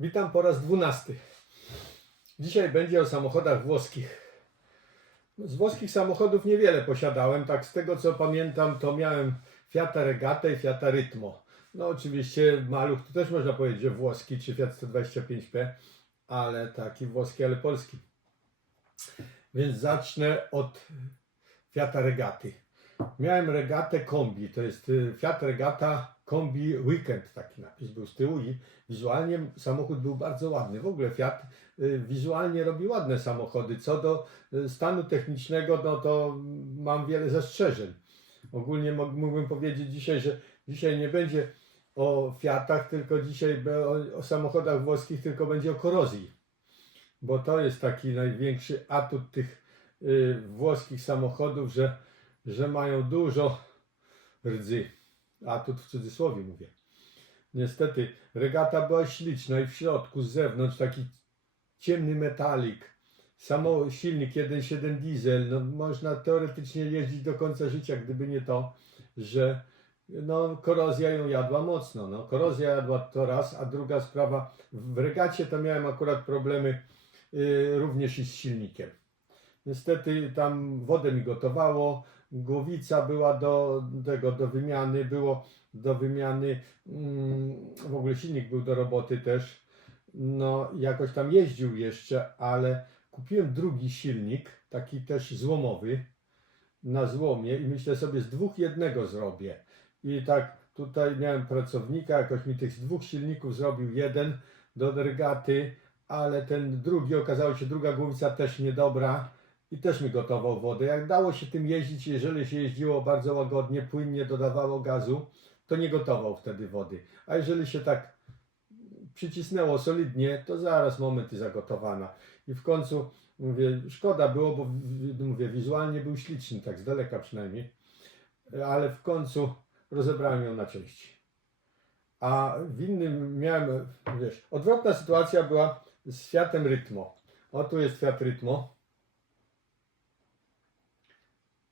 Witam po raz dwunasty. Dzisiaj będzie o samochodach włoskich. Z włoskich samochodów niewiele posiadałem, tak z tego co pamiętam to miałem Fiata Regata i Fiata Ritmo. No oczywiście maluch to też można powiedzieć, że włoski czy Fiat 125p, ale taki włoski, ale polski. Więc zacznę od Fiata Regaty. Miałem Regatę Kombi, to jest y, Fiat Regata Kombi Weekend, taki napis był z tyłu i wizualnie samochód był bardzo ładny. W ogóle Fiat y, wizualnie robi ładne samochody. Co do y, stanu technicznego, no to mam wiele zastrzeżeń. Ogólnie mógłbym powiedzieć dzisiaj, że dzisiaj nie będzie o Fiatach, tylko dzisiaj o, o samochodach włoskich, tylko będzie o korozji. Bo to jest taki największy atut tych y, włoskich samochodów, że, że mają dużo rdzy. Atut w cudzysłowie mówię. Niestety, regata była śliczna i w środku, z zewnątrz taki ciemny metalik. Samo silnik 1.7 diesel, no można teoretycznie jeździć do końca życia, gdyby nie to, że no, korozja ją jadła mocno. No, korozja jadła to raz, a druga sprawa, w regacie to miałem akurat problemy y, również i z silnikiem. Niestety tam wodę mi gotowało, głowica była do tego, do wymiany, było do wymiany, mm, w ogóle silnik był do roboty też. No, jakoś tam jeździł jeszcze, ale kupiłem drugi silnik, taki też złomowy, na złomie i myślę sobie, z dwóch jednego zrobię. I tak tutaj miałem pracownika, jakoś mi tych dwóch silników zrobił jeden do regaty, ale ten drugi, okazało się, druga głowica też niedobra i też mi gotował wodę. Jak dało się tym jeździć, jeżeli się jeździło bardzo łagodnie, płynnie dodawało gazu, to nie gotował wtedy wody. A jeżeli się tak przycisnęło solidnie, to zaraz moment i zagotowana. I w końcu mówię, szkoda było, bo mówię, wizualnie był śliczny, tak z daleka przynajmniej, ale w końcu rozebrałem ją na części. A w innym miałem, wiesz, odwrotna sytuacja była z Fiatem Rytmo. O, tu jest Fiat Rytmo.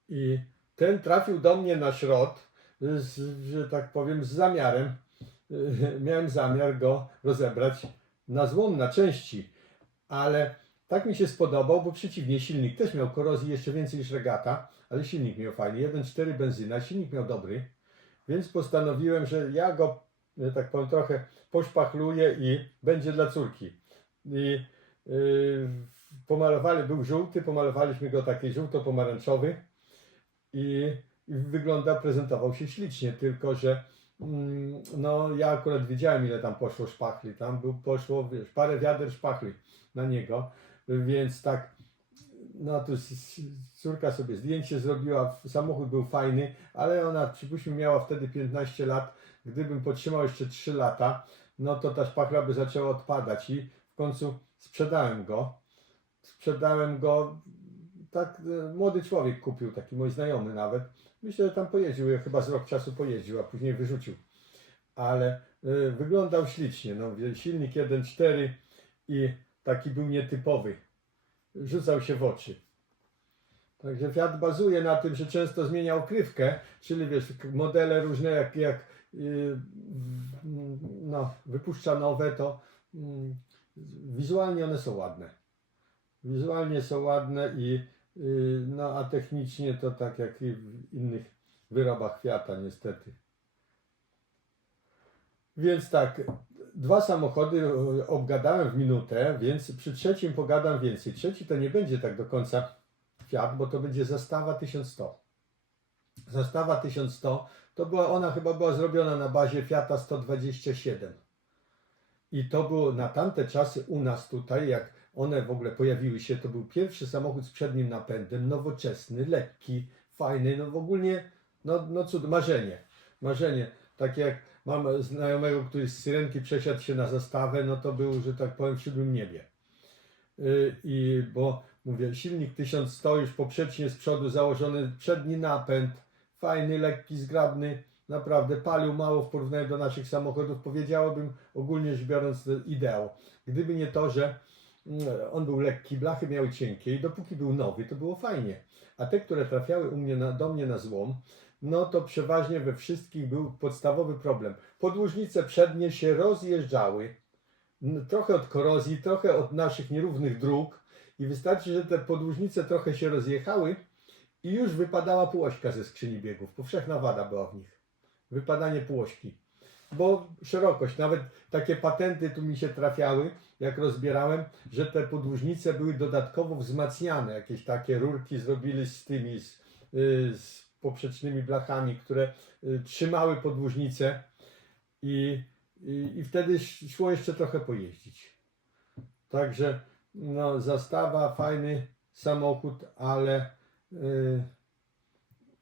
I ten trafił do mnie na środ, z, że tak powiem, z zamiarem. Miałem zamiar go rozebrać na złom, na części, ale tak mi się spodobał, bo przeciwnie, silnik też miał korozji jeszcze więcej niż regata, ale silnik miał fajny, 1.4 benzyna, silnik miał dobry, więc postanowiłem, że ja go, że tak powiem, trochę poszpachluję i będzie dla córki. I yy, pomalowali, był żółty, pomalowaliśmy go taki żółto-pomarańczowy i, wygląda, prezentował się ślicznie, tylko że mm, no ja akurat wiedziałem ile tam poszło szpachli, tam był, poszło wiesz, parę wiader szpachli na niego, więc tak no tu córka sobie zdjęcie zrobiła, samochód był fajny, ale ona przypuśćmy miała wtedy 15 lat, gdybym potrzymał jeszcze 3 lata, no to ta szpachla by zaczęła odpadać i w końcu sprzedałem go. Sprzedałem go, tak e, młody człowiek kupił, taki mój znajomy nawet. Myślę, że tam pojeździł, ja chyba z rok czasu pojeździł, a później wyrzucił. Ale y, wyglądał ślicznie, no silnik 1.4 i taki był nietypowy. Rzucał się w oczy. Także Fiat bazuje na tym, że często zmienia okrywkę, czyli wiesz, modele różne jak, jak w- no, wypuszcza nowe, to mm, wizualnie one są ładne. Wizualnie są ładne i no a technicznie to tak jak i w innych wyrobach Fiata niestety. Więc tak, dwa samochody e, obgadałem w minutę, więc przy trzecim pogadam więcej. Trzeci to nie będzie tak do końca Fiat, bo to będzie zastawa 1100. Zastawa 1100 to była, ona chyba była zrobiona na bazie Fiata 127. I to było na tamte czasy u nas tutaj, jak one w ogóle pojawiły się, to był pierwszy samochód z przednim napędem, nowoczesny, lekki, fajny, no w ogóle, no, no cud, marzenie, marzenie. Tak jak mam znajomego, który z Syrenki przesiadł się na zastawę, no to był, że tak powiem, w siódmym niebie. Yy, I bo mówię, silnik 1100 już poprzecznie z przodu założony, przedni napęd, fajny, lekki, zgrabny, naprawdę palił mało w porównaniu do naszych samochodów. Powiedziałbym ogólnie rzecz biorąc ideał. Gdyby nie to, że on był lekki, blachy miały cienkie i dopóki był nowy, to było fajnie. A te, które trafiały u mnie na, do mnie na złom, no to przeważnie we wszystkich był podstawowy problem. Podłużnice przednie się rozjeżdżały trochę od korozji, trochę od naszych nierównych dróg i wystarczy, że te podłużnice trochę się rozjechały i już wypadała półośka ze skrzyni biegów. Powszechna wada była w nich. Wypadanie półośki. Bo szerokość, nawet takie patenty tu mi się trafiały, jak rozbierałem, że te podłużnice były dodatkowo wzmacniane. Jakieś takie rurki zrobili z tymi, z, y, z poprzecznymi blachami, które y, trzymały podłużnicę i, i, i wtedy sz- szło jeszcze trochę pojeździć. Także no, zastawa, fajny samochód, ale, y,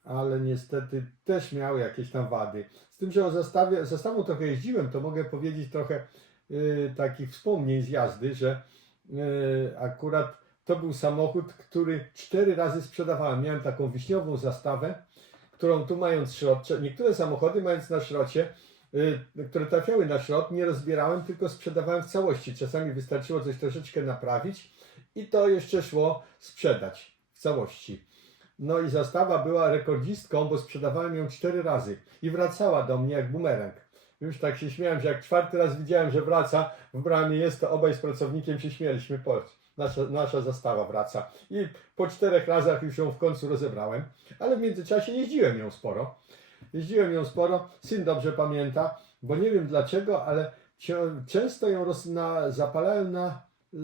ale niestety też miał jakieś tam wady. Z tym, że o zastawie, zastawą trochę jeździłem, to mogę powiedzieć trochę y, takich wspomnień z jazdy, że y, akurat to był samochód, który cztery razy sprzedawałem. Miałem taką wiśniową zastawę, którą tu mając szrot, niektóre samochody mając na szrocie, y, które trafiały na szrot, nie rozbierałem, tylko sprzedawałem w całości. Czasami wystarczyło coś troszeczkę naprawić i to jeszcze szło sprzedać w całości. No i zastawa była rekordzistką, bo sprzedawałem ją cztery razy i wracała do mnie jak bumerang. Już tak się śmiałem, że jak czwarty raz widziałem, że wraca, w bramie jest, to obaj z pracownikiem się śmieliśmy. Nasza, nasza zastawa wraca. I po czterech razach już ją w końcu rozebrałem, ale w międzyczasie jeździłem ją sporo. Jeździłem ją sporo, syn dobrze pamięta, bo nie wiem dlaczego, ale często ją roz, na, zapalałem na, y,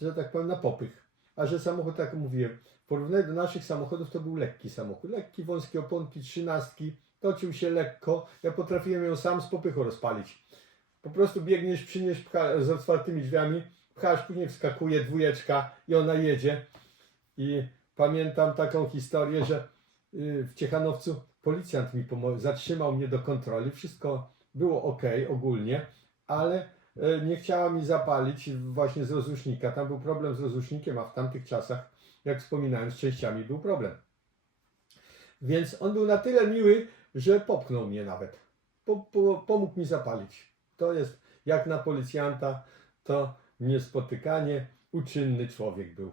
że tak powiem, na popych. A że samochód, tak jak mówiłem, w porównaniu do naszych samochodów to był lekki samochód. Lekki, wąskie oponki, trzynastki, toczył się lekko. Ja potrafiłem ją sam z popychu rozpalić. Po prostu biegniesz, przynieś pcha, z otwartymi drzwiami, pchasz, później wskakuje dwójeczka i ona jedzie. I pamiętam taką historię, że y, w Ciechanowcu policjant mi zatrzymał mnie do kontroli. Wszystko było ok ogólnie, ale nie chciała mi zapalić właśnie z rozrusznika. Tam był problem z rozrusznikiem, a w tamtych czasach, jak wspominałem, z częściami był problem. Więc on był na tyle miły, że popchnął mnie nawet. Po, po, pomógł mi zapalić. To jest jak na policjanta, to niespotykanie uczynny człowiek był.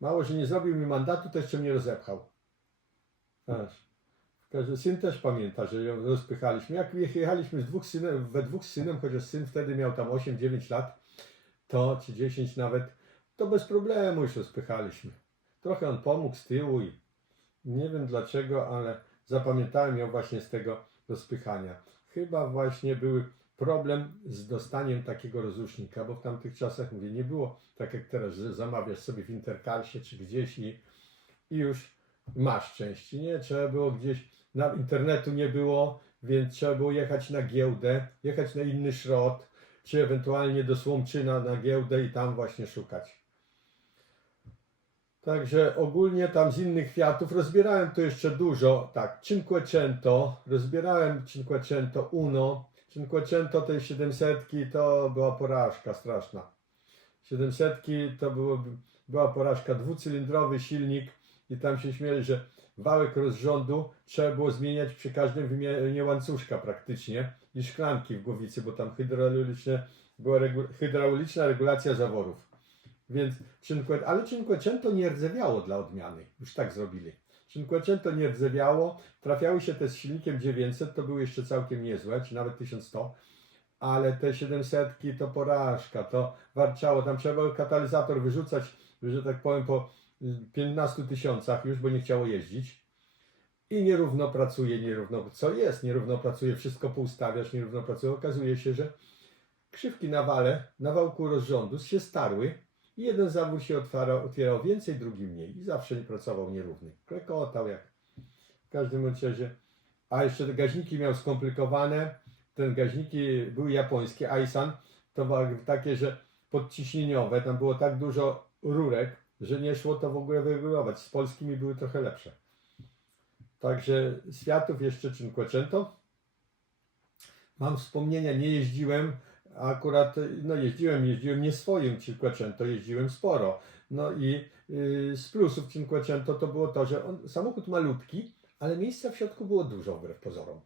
Mało, że nie zrobił mi mandatu, to jeszcze mnie rozepchał. Aż. Każdy syn też pamięta, że ją rozpychaliśmy. Jak jechaliśmy z dwóch synem, we dwóch z synem, chociaż syn wtedy miał tam 8-9 lat, to czy 10 nawet, to bez problemu już rozpychaliśmy. Trochę on pomógł z tyłu i nie wiem dlaczego, ale zapamiętałem ją właśnie z tego rozpychania. Chyba właśnie był problem z dostaniem takiego rozrusznika, bo w tamtych czasach, mówię, nie było tak jak teraz, że zamawiasz sobie w Intercarsie czy gdzieś i, i już masz części, nie? Trzeba było gdzieś, na internetu nie było, więc trzeba było jechać na giełdę, jechać na inny szrot, czy ewentualnie do Słomczyna na giełdę i tam właśnie szukać. Także ogólnie tam z innych kwiatów rozbierałem to jeszcze dużo. Tak, Cinquecento, rozbierałem Cinquecento Uno. Cinquecento tej 700 to była porażka straszna. 700 to było, była porażka, dwucylindrowy silnik i tam się śmieli, że wałek rozrządu trzeba było zmieniać przy każdym wymianie łańcuszka praktycznie i szklanki w głowicy, bo tam hydrauliczne, była regu, hydrauliczna regulacja zaworów. Więc Cinque, ale Cinquecento nie rdzewiało dla odmiany. Już tak zrobili. Cinquecento nie rdzewiało. Trafiały się te z silnikiem 900, to były jeszcze całkiem niezłe, czy nawet 1100. Ale te 700 to porażka, to warczało. Tam trzeba katalizator wyrzucać, że tak powiem, po 15 tysiącach już, bo nie chciało jeździć. I nierówno pracuje, nierówno, co jest, nierówno pracuje, wszystko poustawiasz, nierówno pracuje. Okazuje się, że krzywki na wale, na wałku rozrządu się starły i jeden zawór się otwarał, otwierał więcej, drugi mniej. I zawsze pracował nierówny. Klekotał jak w każdym razie. A jeszcze te gaźniki miał skomplikowane. Te gaźniki były japońskie, Aisan. To były takie, że podciśnieniowe. Tam było tak dużo rurek, że nie szło to w ogóle wyregulować. Z polskimi były trochę lepsze. Także z Fiatów jeszcze Cinquecento. Mam wspomnienia, nie jeździłem, akurat, no jeździłem, jeździłem nie swoim Cinquecento, jeździłem sporo. No i y, z plusów Cinquecento to było to, że on, samochód malutki, ale miejsca w środku było dużo wbrew pozorom.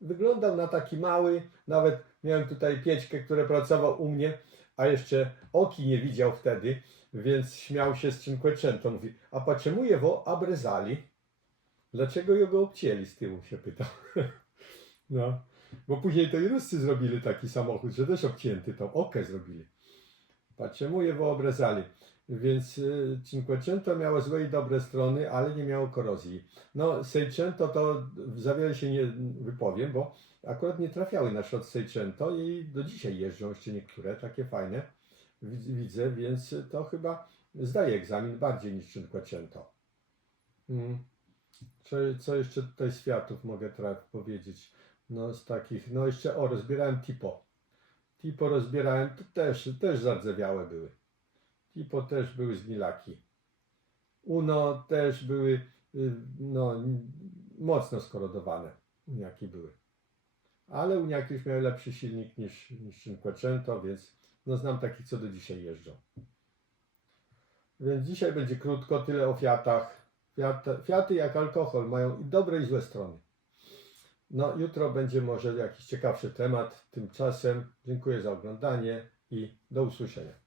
Wyglądał na taki mały, nawet miałem tutaj Piećkę, który pracował u mnie, a jeszcze oki nie widział wtedy, więc śmiał się z Cinquecento. Mówi, a pa czemu abrezali? Dlaczego jego obcięli z tyłu, się pytał. no, bo później to i zrobili taki samochód, że też obcięty tą okę zrobili. Pa czemu abrezali? Więc y, Cinquecento miało złe i dobre strony, ale nie miało korozji. No, Seicento to za wiele się nie wypowiem, bo akurat nie trafiały na szot Seicento i do dzisiaj jeżdżą jeszcze niektóre takie fajne. Widz- Widzę, więc to chyba zdaje egzamin bardziej niż Cinquecento. Mm. Co, co jeszcze tutaj z Fiatów mogę traf powiedzieć? No z takich, no jeszcze, o, rozbierałem Tipo. Tipo rozbierałem, to też, też zardzewiałe były. Tipo też były zgnilaki. Uno też były, y, no, mocno skorodowane. Uniaki były. Ale Uniaki już miały lepszy silnik niż, niż Cinquecento, więc no znam takich, co do dzisiaj jeżdżą. Więc dzisiaj będzie krótko, tyle o Fiatach. Fiat, Fiaty jak alkohol mają i dobre i złe strony. No, jutro będzie może jakiś ciekawszy temat. Tymczasem dziękuję za oglądanie i do usłyszenia.